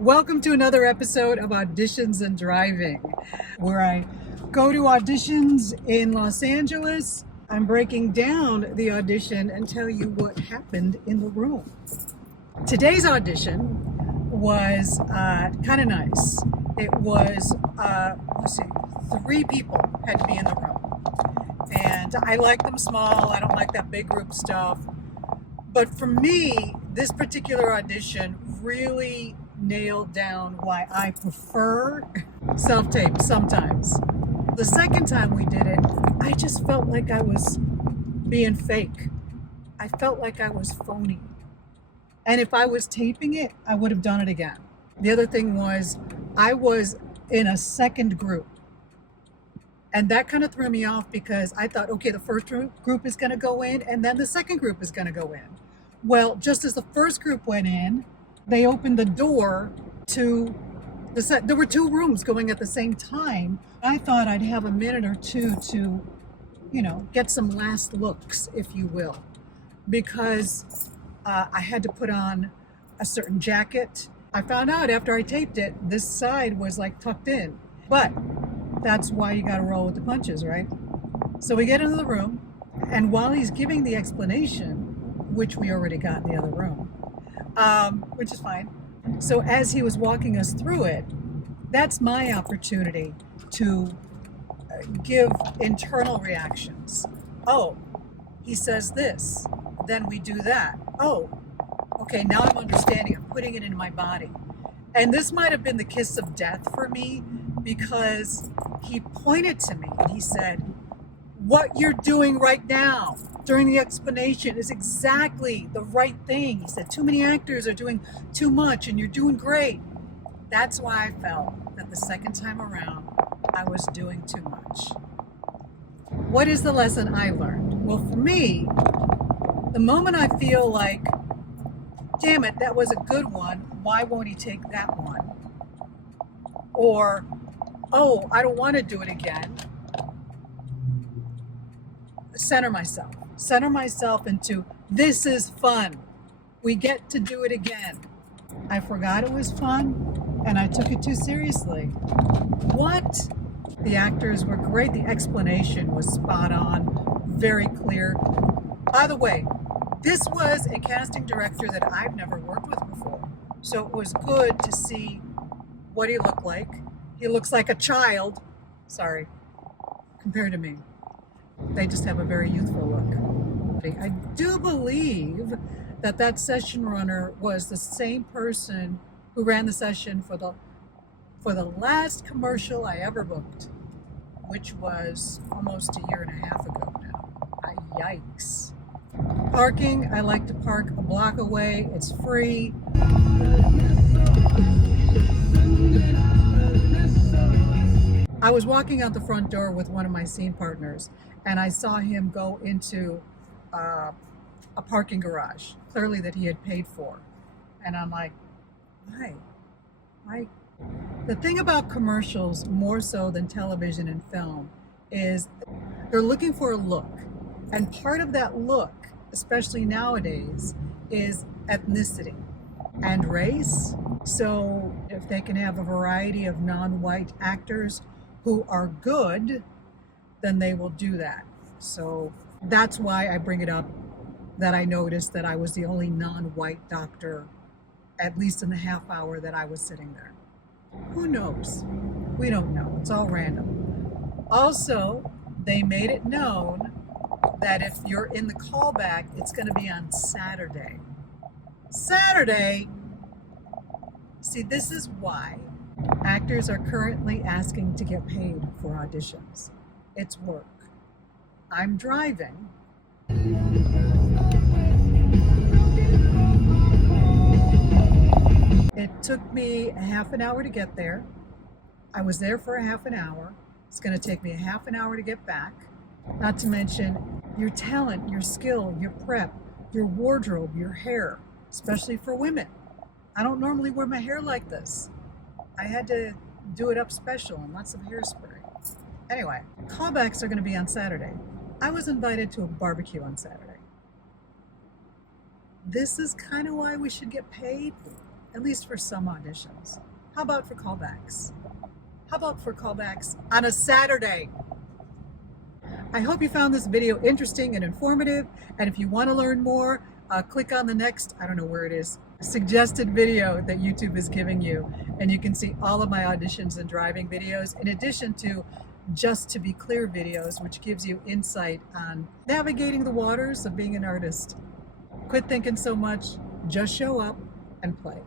Welcome to another episode of Auditions and Driving, where I go to auditions in Los Angeles. I'm breaking down the audition and tell you what happened in the room. Today's audition was kind of nice. It was, three people had to be in the room. And I like them small. I don't like that big group stuff. But for me, this particular audition really nailed down why I prefer self-tape sometimes. The second time we did it, I just felt like I was being fake. I felt like I was phony. And if I was taping it, I would have done it again. The other thing was, I was in a second group. And that kind of threw me off because I thought, okay, the first group is going to go in and then the second group is going to go in. Well, just as the first group went in, they opened the door to the set. There were two rooms going at the same time. I thought I'd have a minute or two to, get some last looks, if you will, because I had to put on a certain jacket. I found out after I taped it, this side was like tucked in, but that's why you got to roll with the punches, right? So we get into the room, and while he's giving the explanation, which we already got in the other room, which is fine. So as he was walking us through it, that's my opportunity to give internal reactions. Oh, he says this, then we do that. Oh, okay, now I'm understanding. I'm putting it in my body. And this might have been the kiss of death for me because he pointed to me and he said, what you're doing right now during the explanation is exactly the right thing. He said, too many actors are doing too much and you're doing great. That's why I felt that the second time around, I was doing too much. What is the lesson I learned? Well, for me, the moment I feel like, damn it, that was a good one, why won't he take that one? Or, oh, I don't want to do it again. Center myself into, this is fun. We get to do it again. I forgot it was fun and I took it too seriously. What? The actors were great. The explanation was spot on, very clear. By the way, this was a casting director that I've never worked with before. So it was good to see what he looked like. He looks like a child, sorry, compared to me. They just have a very youthful look. I do believe that session runner was the same person who ran the session for the last commercial I ever booked, which was almost a year and a half ago now. Yikes. Parking, I like to park a block away. It's free. I was walking out the front door with one of my scene partners, and I saw him go into a parking garage, clearly that he had paid for. And I'm like, why? The thing about commercials, more so than television and film, is they're looking for a look. And part of that look, especially nowadays, is ethnicity and race. So if they can have a variety of non-white actors who are good, then they will do that. So that's why I bring it up, that I noticed that I was the only non-white doctor, at least in the half hour that I was sitting there. Who knows? We don't know. It's all random. Also, they made it known that if you're in the callback, it's going to be on Saturday. Saturday? See, this is why actors are currently asking to get paid for auditions. It's work. I'm driving. It took me a half an hour to get there. I was there for a half an hour. It's going to take me a half an hour to get back. Not to mention your talent, your skill, your prep, your wardrobe, your hair, especially for women. I don't normally wear my hair like this. I had to do it up special and lots of hairspray. Anyway, callbacks are going to be on Saturday. I was invited to a barbecue on Saturday. This is kind of why we should get paid. at least for some auditions. How about for callbacks? How about for callbacks on a Saturday? I hope you found this video interesting and informative. And if you want to learn more, click on the next, I don't know where it is, suggested video that YouTube is giving you. And you can see all of my auditions and driving videos, in addition to Just to Be Clear videos, which gives you insight on navigating the waters of being an artist. Quit thinking so much, just show up and play.